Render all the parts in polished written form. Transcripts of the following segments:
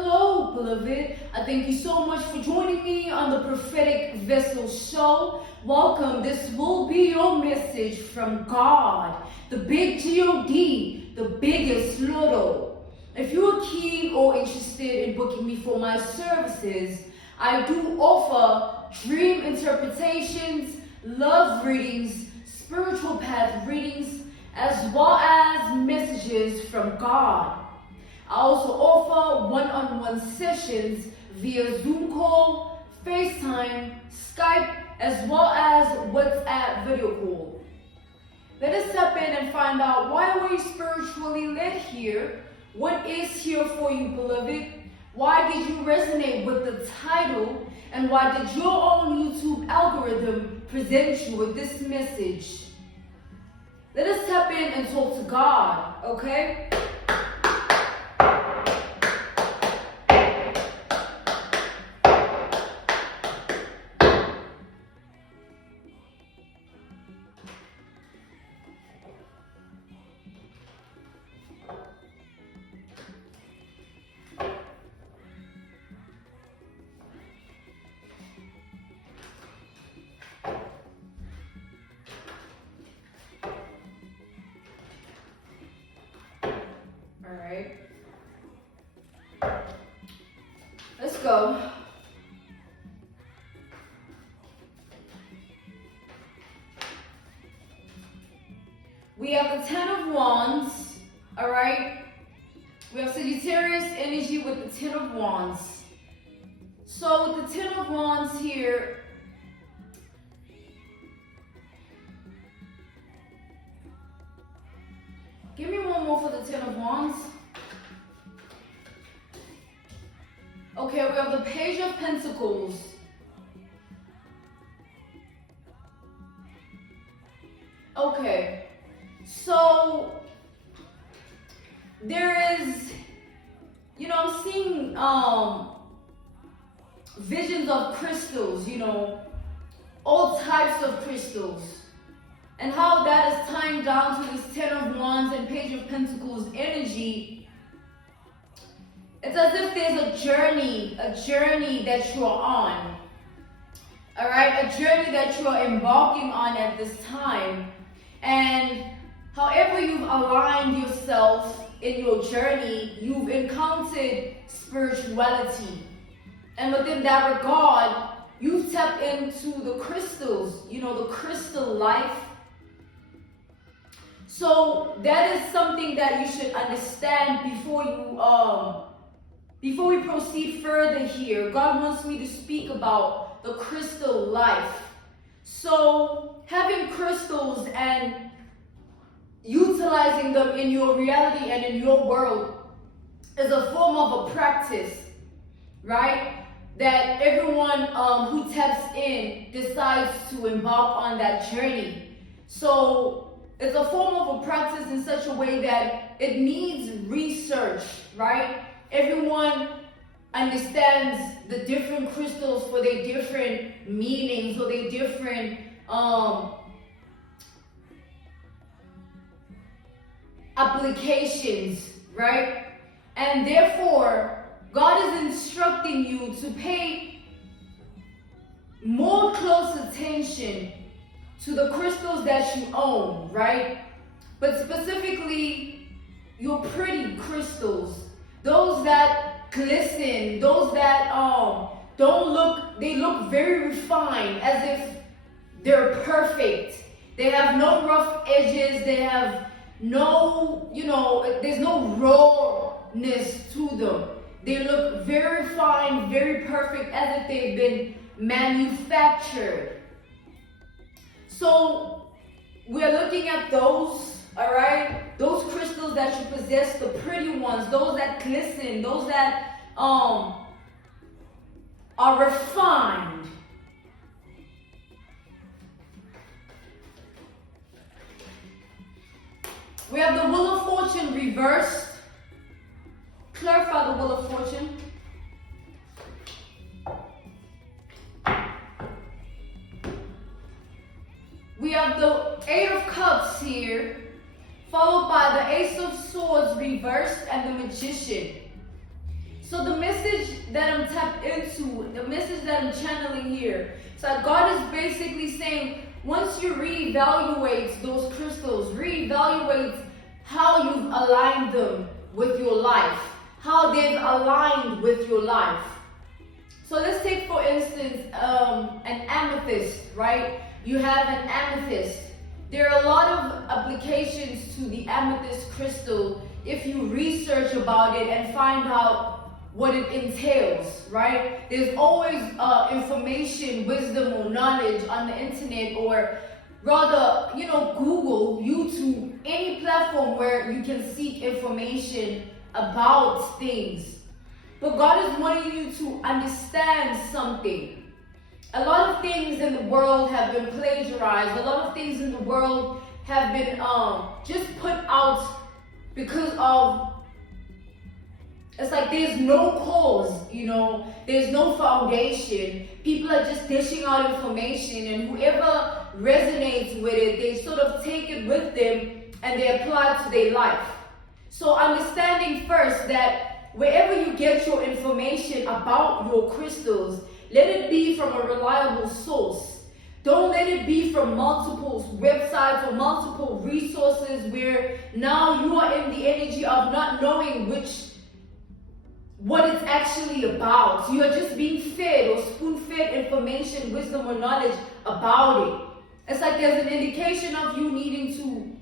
Hello, beloved. I thank you so much for joining me on the Prophetic Vessel Show. Welcome. This will be your message from God, the big G-O-D, the biggest little. If you're keen or interested in booking me for my services, I do offer dream interpretations, love readings, spiritual path readings, as well as messages from God. I also offer one-on-one sessions via Zoom call, FaceTime, Skype, as well as WhatsApp video call. Let us step in and find out, why are we spiritually led here? What is here for you, beloved? Why did you resonate with the title? And why did your own YouTube algorithm present you with this message? Let us step in and talk to God, okay? Alright. Let's go. We have the Ten of Wands, alright? We have Sagittarius energy with the Ten of Wands. So with the Ten of Wands here, give me one more for the Ten of Wands. Okay, we have the Page of Pentacles. Okay, so there is, I'm seeing visions of crystals, all types of crystals. And how that is tying down to this Ten of Wands and Page of Pentacles energy. It's as if there's a journey that you're on. Alright, a journey that you're embarking on at this time. And however you've aligned yourself in your journey, you've encountered spirituality. And within that regard, you've tapped into the crystals, the crystal life. So that is something that you should understand before we proceed further here. God wants me to speak about the crystal life. So having crystals and utilizing them in your reality and in your world is a form of a practice, right? That everyone who taps in decides to embark on that journey. So it's a form of a practice in such a way that it needs research, right? Everyone understands the different crystals for their different meanings or their different applications, right? And therefore, God is instructing you to pay more close attention to the crystals that you own, right? But specifically, your pretty crystals, those that glisten, those that they look very refined, as if they're perfect. They have no rough edges, they have no, there's no rawness to them. They look very fine, very perfect, as if they've been manufactured. So we're looking at those, all right? Those crystals that you possess, the pretty ones, those that glisten, those that are refined. We have the Wheel of Fortune reversed. Clarify the Wheel of Fortune. We have the Eight of Cups here, followed by the Ace of Swords reversed and the Magician. So the message that I'm tapped into, the message that I'm channeling here, it's like God is basically saying, once you reevaluate those crystals, reevaluate how you've aligned them with your life, how they've aligned with your life. So let's take, for instance, an amethyst, right? You have an amethyst. There are a lot of applications to the amethyst crystal if you research about it and find out what it entails, right? There's always information, wisdom, or knowledge on the internet, or rather, Google, YouTube, any platform where you can seek information about things. But God is wanting you to understand something. A lot of things in the world have been plagiarized. A lot of things in the world have been just put out because of, it's like there's no cause, there's no foundation. People are just dishing out information, and whoever resonates with it, they sort of take it with them and they apply it to their life. So understanding first that wherever you get your information about your crystals, let it be from a reliable source. Don't let it be from multiple websites or multiple resources where now you are in the energy of not knowing what it's actually about. You are just being fed or spoon-fed information, wisdom, or knowledge about it. It's like there's an indication of you needing to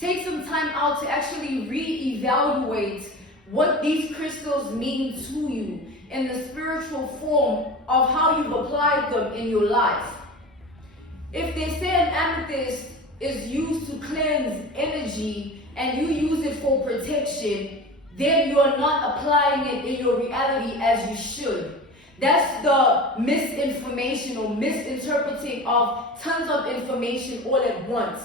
take some time out to actually reevaluate what these crystals mean to you in the spiritual form of how you've applied them in your life. If they say an amethyst is used to cleanse energy and you use it for protection, then you are not applying it in your reality as you should. That's the misinformation or misinterpreting of tons of information all at once.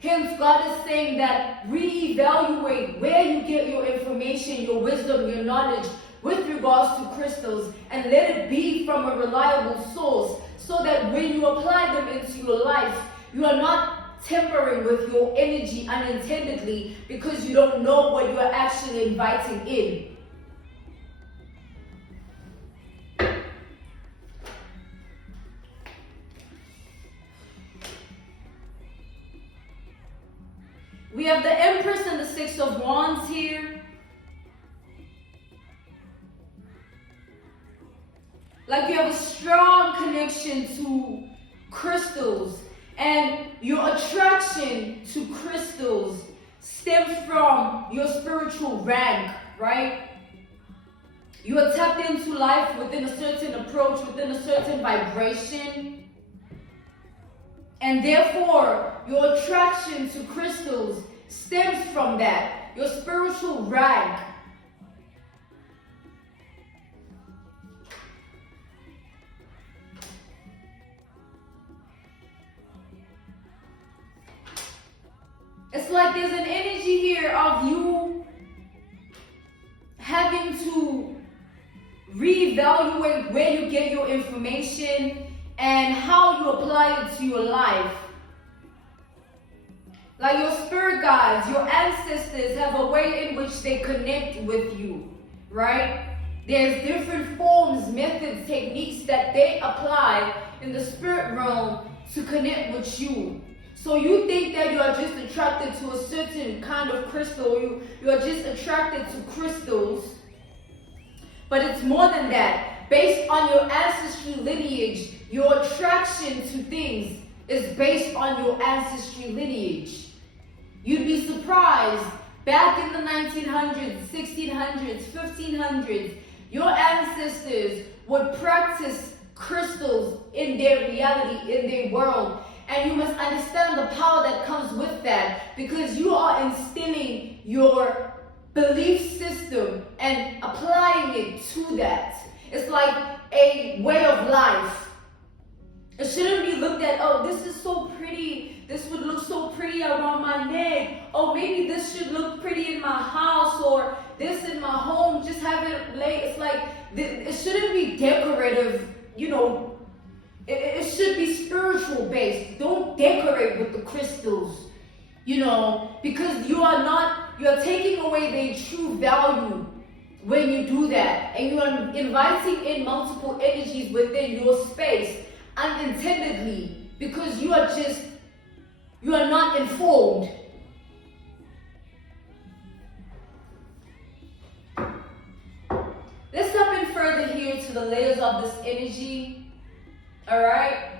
Hence, God is saying that reevaluate where you get your information, your wisdom, your knowledge with regards to crystals, and let it be from a reliable source so that when you apply them into your life, you are not tampering with your energy unintendedly because you don't know what you are actually inviting in. We have the Empress and the Six of Wands here. Like you have a strong connection to crystals, and your attraction to crystals stems from your spiritual rank, right? You are tapped into life within a certain approach, within a certain vibration. And therefore, your attraction to crystals stems from that, your spiritual rank. It's like there's an energy here of you having to reevaluate where you get your information and how you apply it to your life. Like your spirit guides, your ancestors have a way in which they connect with you, right? There's different forms, methods, techniques that they apply in the spirit realm to connect with you. So you think that you are just attracted to a certain kind of crystal, you are just attracted to crystals, but it's more than that. Based on your ancestry lineage, your attraction to things is based on your ancestry lineage. You'd be surprised, back in the 1900s, 1600s, 1500s, your ancestors would practice crystals in their reality, in their world. And you must understand the power that comes with that, because you are instilling your belief system and applying it to that. It's like a way of life. It shouldn't be looked at, oh, this is so pretty. This would look so pretty around my neck. Oh, maybe this should look pretty in my house, or this in my home. Just have it lay. It's like, it shouldn't be decorative, It should be spiritual based. Don't decorate with the crystals, because you are taking away their true value. when you do that, and you are inviting in multiple energies within your space unintendedly because you are not informed. Let's step in further here to the layers of this energy. All right.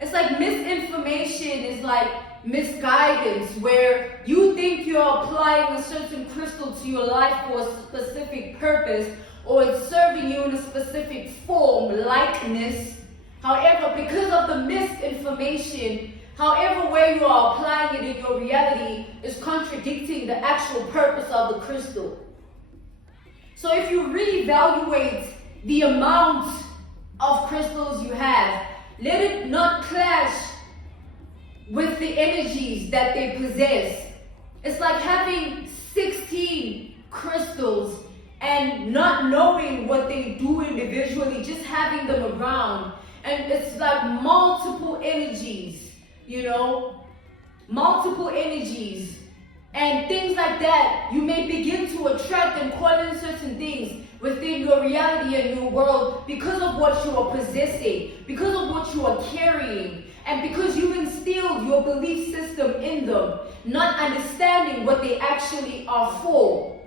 It's like misinformation is like misguidance, where you think you're applying a certain crystal to your life for a specific purpose, or it's serving you in a specific form, likeness. However, because of the misinformation, however way you are applying it in your reality is contradicting the actual purpose of the crystal. So if you reevaluate the amount of crystals you have, let it not clash with the energies that they possess. It's like having 16 crystals and not knowing what they do individually, just having them around. And it's like multiple energies, multiple energies. And things like that, you may begin to attract and call in certain things within your reality and your world because of what you are possessing, because of what you are carrying, and because you've instilled your belief system in them, not understanding what they actually are for.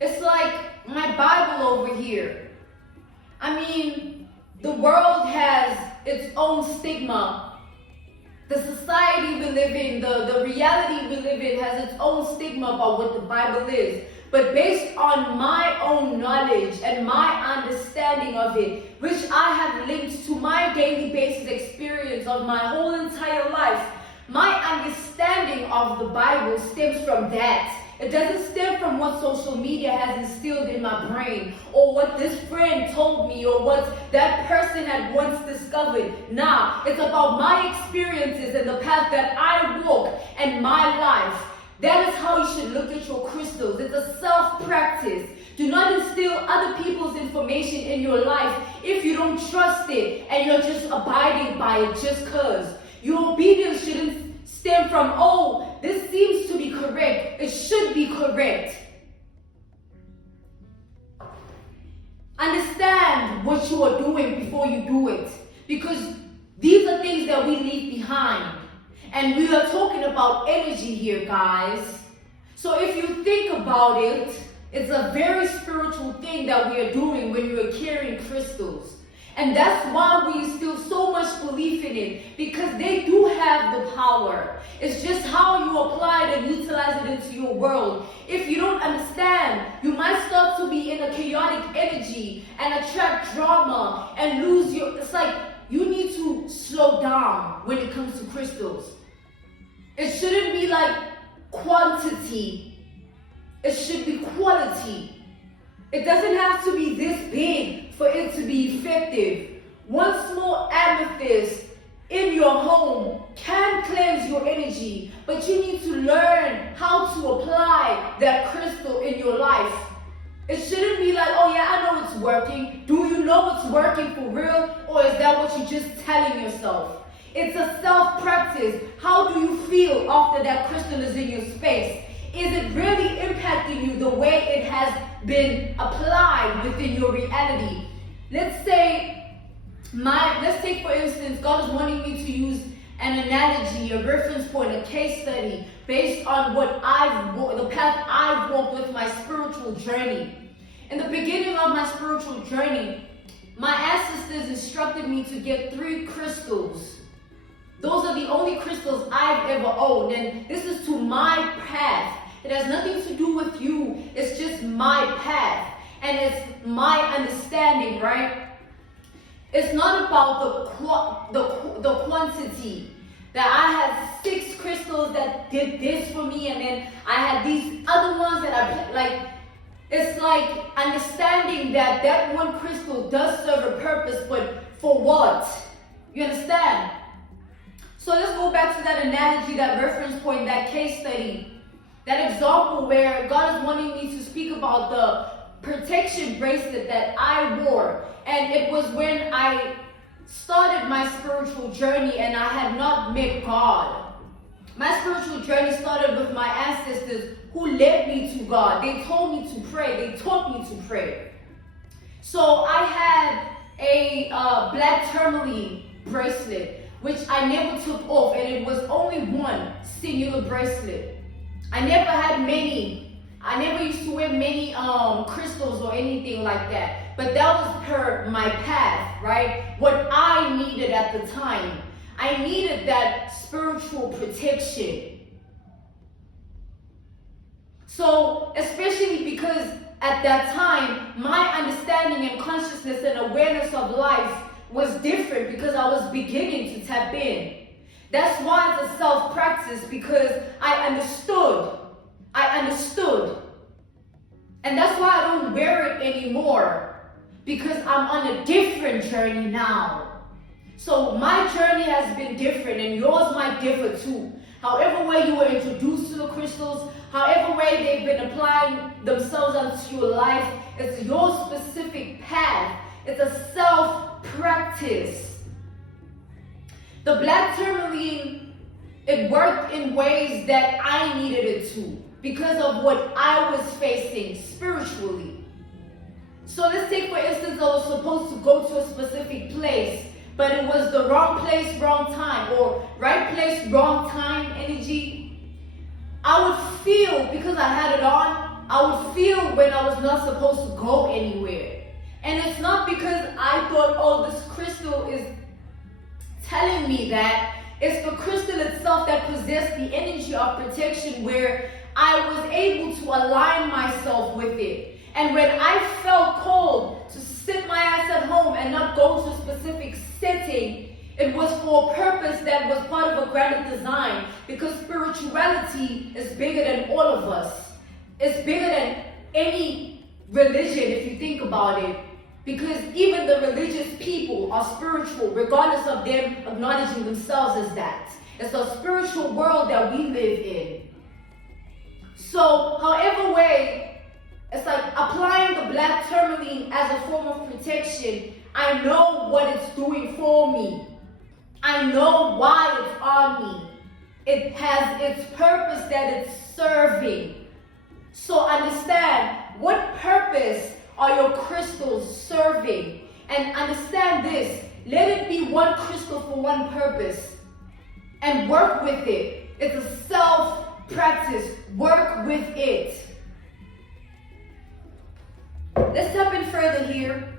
It's like my Bible over here. I mean, the world has its own stigma. The society we live in, the reality we live in has its own stigma about what the Bible is. But based on my own knowledge and my understanding of it, which I have linked to my daily basis experience of my whole entire life, my understanding of the Bible stems from that. It doesn't stem from what social media has instilled in my brain, or what this friend told me, or what that person had once discovered. Nah, it's about my experiences and the path that I walk and my life. That is how you should look at your crystals. It's a self-practice. Do not instill other people's information in your life if you don't trust it and you're just abiding by it just because. Your obedience shouldn't stem from, oh, this seems to be correct. It should be correct. Understand what you are doing before you do it. Because these are things that we leave behind. And we are talking about energy here, guys. So if you think about it, it's a very spiritual thing that we are doing when we are carrying crystals. And that's why we instill so much belief in it, because they do have the power. It's just how you apply it and utilize it into your world. If you don't understand, you might start to be in a chaotic energy and attract drama and lose your... It's like you need to slow down when it comes to crystals. It shouldn't be like quantity. It should be quality. It doesn't have to be this big for it to be effective. One small amethyst in your home can cleanse your energy, but you need to learn how to apply that crystal in your life. It shouldn't be like, oh yeah, I know it's working. Do you know it's working for real? Or is that what you're just telling yourself? It's a self-practice. How do you feel after that crystal is in your space? Is it really impacting you the way it has been applied within your reality? Let's take for instance, God is wanting me to use an analogy, a reference point, a case study based on the path I've walked with my spiritual journey. In the beginning of my spiritual journey, my ancestors instructed me to get 3 crystals. Those are the only crystals I've ever owned, and this is to my path. It has nothing to do with you. It's just my path, and it's my understanding, right? It's not about the quantity. That I had 6 crystals that did this for me, and then I had these other ones that I like. It's like understanding that that one crystal does serve a purpose, but for what? You understand? So let's go back to that analogy, that reference point, that case study, that example where God is wanting me to speak about protection bracelet that I wore. And it was when I started my spiritual journey and I had not met God. My spiritual journey started with my ancestors who led me to God. They told me to pray. They taught me to pray. So I had a black tourmaline bracelet, which I never took off, and it was only one singular bracelet. I never had many. I never used to wear many crystals or anything like that. But that was per my path, right? What I needed at the time. I needed that spiritual protection. So, especially because at that time, my understanding and consciousness and awareness of life was different because I was beginning to tap in. That's why it's a self-practice, because I understood. And that's why I don't wear it anymore, because I'm on a different journey now. So my journey has been different, and yours might differ too. However way you were introduced to the crystals, however way they've been applying themselves onto your life, it's your specific path. It's a self-practice. The black tourmaline, it worked in ways that I needed it to because of what I was facing spiritually. So let's take, for instance, I was supposed to go to a specific place, but it was the wrong place, wrong time, or right place, wrong time energy. I would feel, because I had it on, I would feel when I was not supposed to go anywhere. And it's not because I thought, oh, this crystal is telling me that. It's the crystal itself that possessed the energy of protection, where I was able to align myself with it. And when I felt called to sit my ass at home and not go to a specific setting, it was for a purpose that was part of a grander design, because spirituality is bigger than all of us. It's bigger than any religion, if you think about it. Because even the religious people are spiritual, regardless of them acknowledging themselves as that. It's a spiritual world that we live in. So, however way, it's like applying the black tourmaline as a form of protection. I know what it's doing for me. I know why it's on me. It has its purpose that it's serving. So understand, what purpose are your crystals serving? And understand this, let it be one crystal for one purpose. And work with it. It's a self-practice. Work with it. Let's step in further here.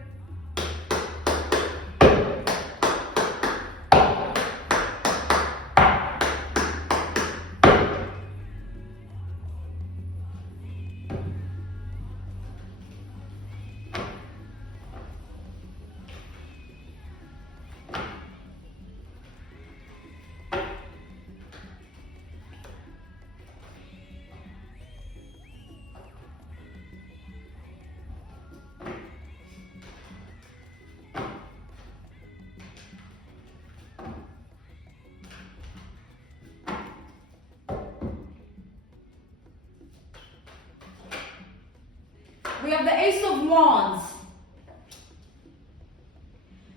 We have the Ace of Wands.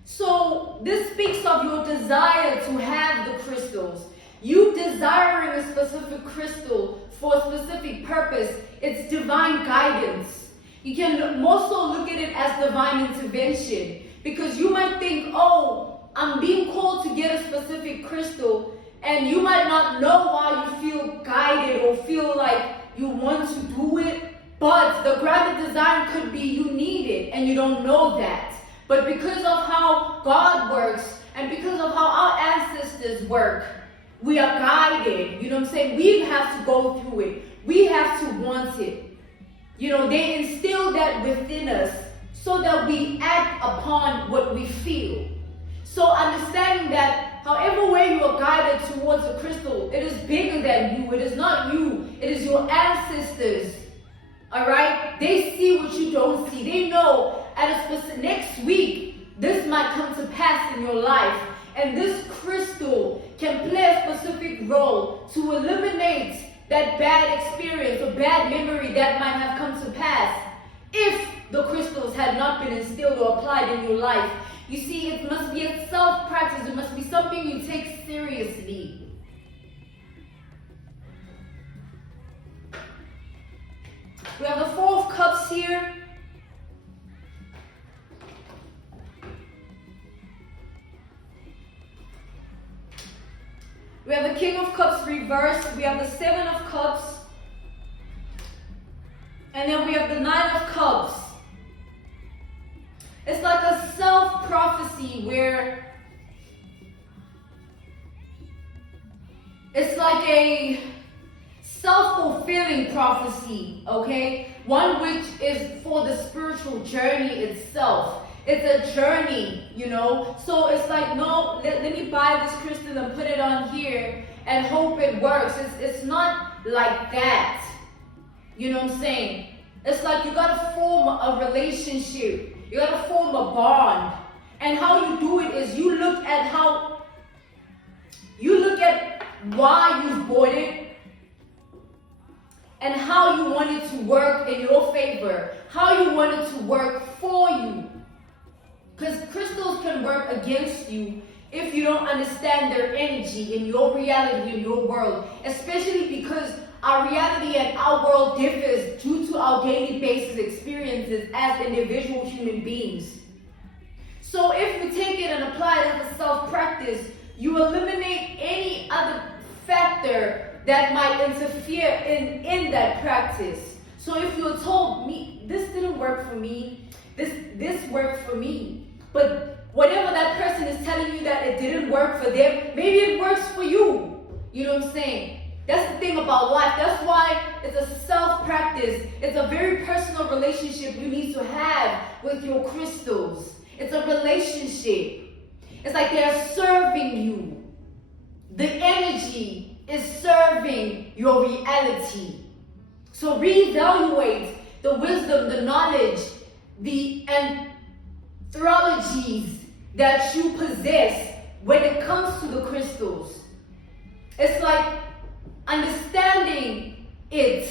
So this speaks of your desire to have the crystals. You desiring a specific crystal for a specific purpose. It's divine guidance. You can also look at it as divine intervention, because you might think, oh, I'm being called to get a specific crystal, and you might not know why you feel guided or feel like you want to do it. But the grander design could be you need it and you don't know that. But because of how God works and because of how our ancestors work, we are guided. You know what I'm saying? We have to go through it. We have to want it. You know, they instill that within us so that we act upon what we feel. So understanding that however way you are guided towards a crystal, it is bigger than you. It is not you. It is your ancestors. All right? They see what you don't see. They know at a specific next week, this might come to pass in your life. And this crystal can play a specific role to eliminate that bad experience or bad memory that might have come to pass. if the crystals had not been instilled or applied in your life. You see, it must be a self-practice. It must be something you take seriously. We have the Four of Cups here. We have the King of Cups reversed. We have the Seven of Cups. And then we have the Nine of Cups. It's like a self-prophecy where it's like a self-fulfilling prophecy, okay? One which is for the spiritual journey itself. It's a journey, you know? So it's like, no, let me buy this crystal and put it on here and hope it works. It's not like that. You know what I'm saying? It's like you gotta form a relationship. You gotta form a bond. And how you do it is you look at why you bought it and how you want it to work in your favor. How you want it to work for you. Because crystals can work against you if you don't understand their energy in your reality, in your world. Especially because our reality and our world differs due to our daily basis experiences as individual human beings. So if you take it and apply it as a self-practice, you eliminate any other factor that might interfere in that practice. So if you're told, this didn't work for me, this worked for me, but whatever that person is telling you that it didn't work for them, maybe it works for you. You know what I'm saying? That's the thing about life. That's why it's a self-practice. It's a very personal relationship you need to have with your crystals. It's a relationship. It's like they're serving you. The energy is serving your reality. So reevaluate the wisdom, the knowledge, the anthologies that you possess when it comes to the crystals. It's like understanding it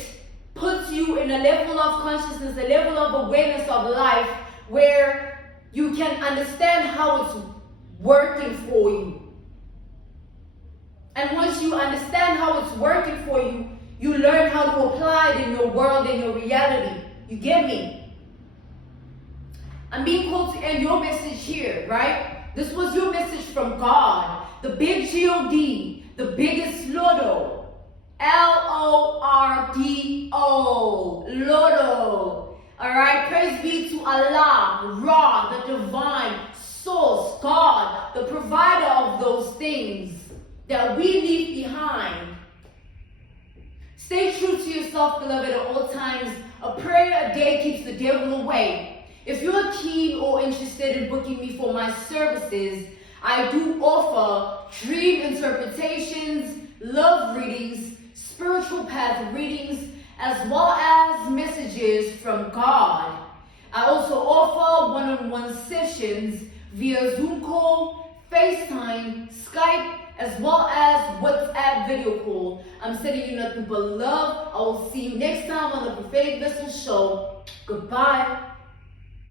puts you in a level of consciousness, a level of awareness of life where you can understand how it's working for you. And once you understand how it's working for you, you learn how to apply it in your world and your reality. You get me? I'm being called to end your message here, right? This was your message from God. The big G-O-D, the biggest Lotto. L-O-R-D-O, Lotto. Alright, praise be to Allah, Ra, the divine source, God, the provider of those things that we leave behind. Stay true to yourself, beloved, at all times. A prayer a day keeps the devil away. If you're keen or interested in booking me for my services, I do offer dream interpretations, love readings, spiritual path readings, as well as messages from God. I also offer one-on-one sessions via Zoom call, FaceTime, Skype, as well as WhatsApp video call. I'm sending you nothing but love. I will see you next time on the Prophetic Vessel Show. Goodbye.